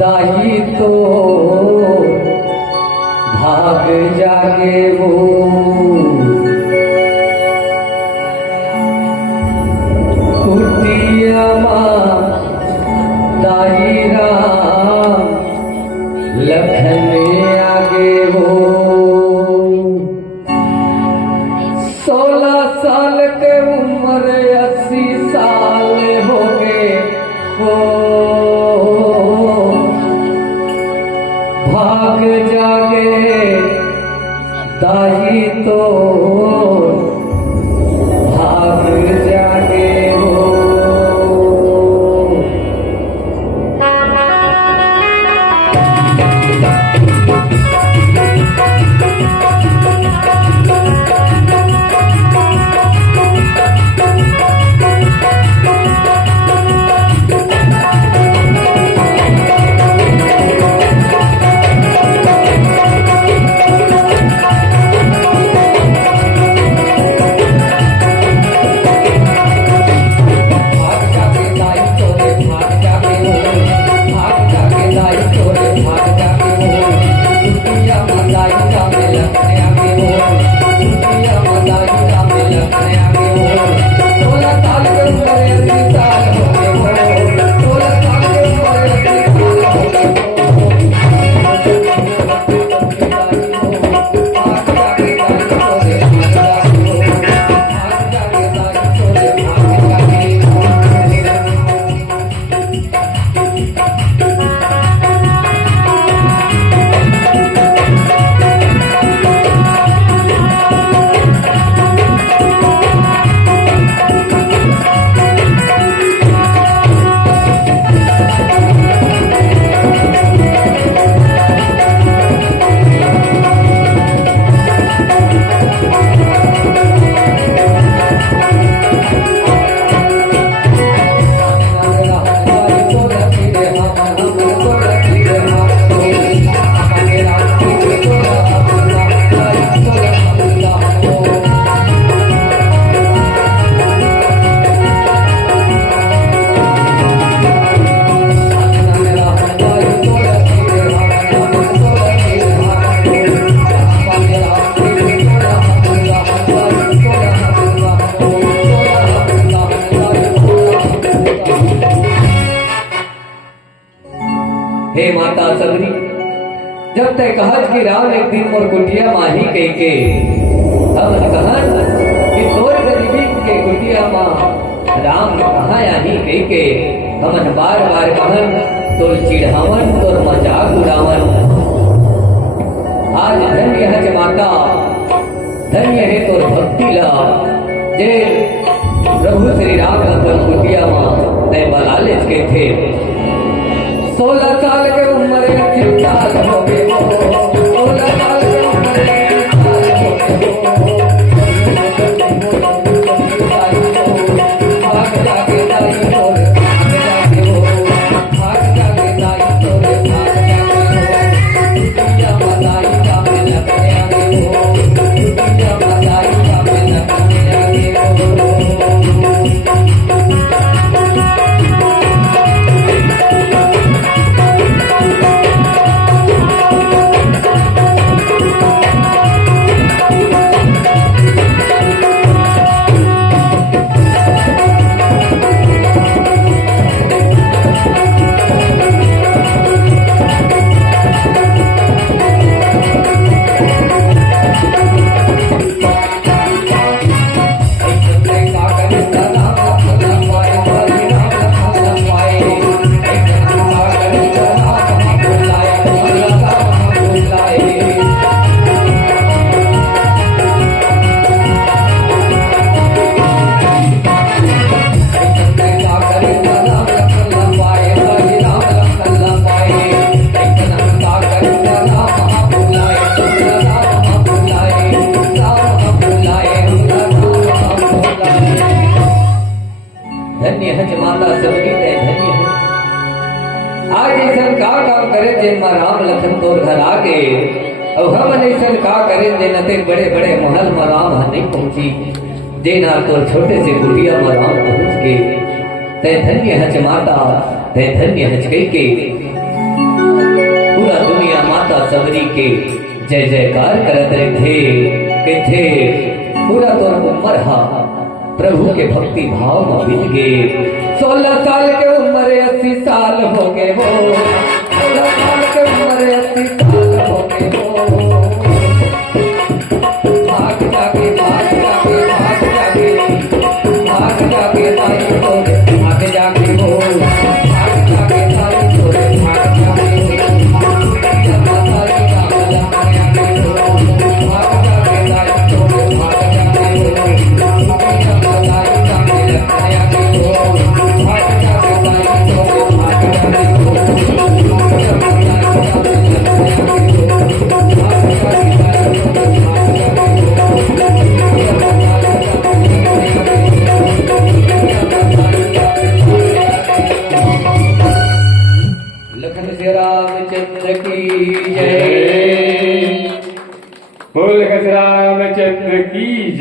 ताही तो भाग जागे वो कुटिया माँ ताही राम लखन आगे वो 16 साल के उम्र 80 साल हो गए हो भाग जागे दाही तो भाग जागे हो हे माता सबरी जब तय कहत कि राम एक दिन मोर कुटिया माही कह के हमन कहन कि तोर गरीबी के कुटिया माँ राम ने कहा यानी कह के हमन बार बार कहन तोर चिढ़ावन तोर मजाक उड़ावन आज धन्य है माता धन्य है तोर भक्ति ला जे प्रभु श्री राम तोर कुटिया माँ तय बलालेच के थे 16 साल के उम्र 80 साल हो गए 16 साल के उम्र 80 साल हो गए भाग जाके दाई तोरे भाग जाके हो भाग जाके दाई तोरे भाग जाके हो दुनिया मदाई का में लगने आगे हो दुनिया मदाई का में लगने आगे हो धन्य है माता सबरी धन्य है आज ऐसा का काम करे जे राम लखन तोर घर आके अब हम ऐसा का करे जे नते बड़े बड़े महल में राम नहीं पहुंची जे ना तोर छोटे से कुटिया में राम पहुंच के ते धन्य है माता ते धन्य है के सबरी के जय जयकार करत रहे के थे पूरा तो उम्र हा प्रभु के भक्ति भाव में बीत गए। 16 साल के उम्र 80 साल हो गए हो, 16 साल के उम्र 80 साल हो गए हो। भाग जाके भाग जाके भाग जाके भाग जाके ताई हो, भाग जाके हो, भाग जाके ताई हो, भाग जाके लखन श्री रामचंद्र की जय। बोल रामचंद्र की जय।